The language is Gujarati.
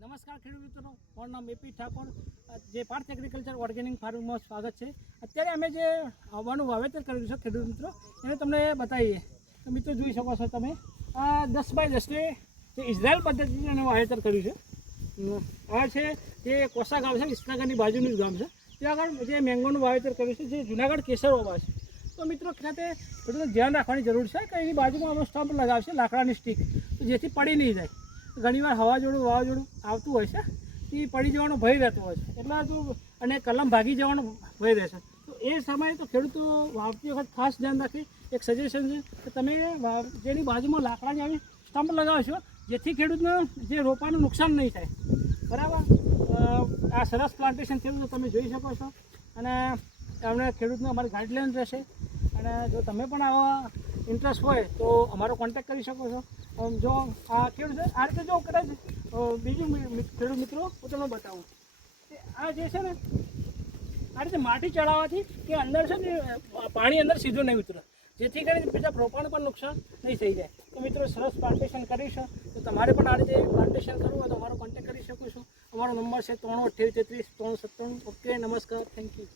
નમસ્કાર ખેડૂત મિત્રો, મારું નામ એપી ઠાકોર, જે પાર્થ એગ્રીકલ્ચર ઓર્ગેનિક ફાર્મમાં સ્વાગત છે. અત્યારે અમે જે હવાનું વાવેતર કર્યું છે ખેડૂત મિત્રો, એને તમને બતાવીએ. તો મિત્રો જોઈ શકો છો તમે, આ 10 બાય 10 જે ઇઝરાયલ પદ્ધતિથી એનું વાવેતર કર્યું છે. આ છે જે કોસા ગામ છે, વિસનગરની બાજુનું જ ગામ છે. ત્યાં આગળ જે મેંગોનું વાવેતર કર્યું છે, જે જુનાગઢ કેસરોવા છે. તો મિત્રો ખાતે થોડું ધ્યાન રાખવાની જરૂર છે કે એની બાજુમાં અમે સ્ટમ્પ લગાવશે લાકડાની સ્ટીક, તો જેથી પડી નહીં જાય. ઘણીવાર વાવાઝોડું આવતું હોય છે, એ પડી જવાનો ભય રહેતો હોય છે, એટલે જો અને કલમ ભાગી જવાનો ભય રહેશે. તો એ સમયે તો ખેડૂતો વાવતી વખત ખાસ ધ્યાન રાખી એક સજેશન છે કે તમે જેની બાજુમાં લાકડાની આવી સ્ટમ્પ લગાવશો, જેથી ખેડૂતને જે રોપાનું નુકસાન નહીં થાય. બરાબર. આ સરસ પ્લાન્ટેશન થયું તો તમે જોઈ શકો છો, અને એમને ખેડૂતને અમારી ગાઈડલાઈન રહેશે. અને જો તમે પણ આવા ઇન્ટરેસ્ટ હોય તો અમારો કોન્ટેક્ટ કરી શકો છો. જો આ ખેડૂત છે, આ રીતે જો કદાચ બીજું ખેડૂત મિત્રો હું તમને બતાવું કે આ જે છે ને, આ રીતે માટી ચડાવવાથી કે અંદર છે ને પાણી અંદર સીધું નહીં ઉતરે, જેથી કરીને બીજા રોપાને પણ નુકસાન નહીં થઈ જાય. તો મિત્રો સરસ પ્લાન્ટેશન કરીશું. તો તમારે પણ આ રીતે પ્લાન્ટેશન કરવું હોય તો અમારો કોન્ટેક્ટ કરી શકો છો. અમારો નંબર છે 932833 397. ઓકે, નમસ્કાર, થેન્ક યુ.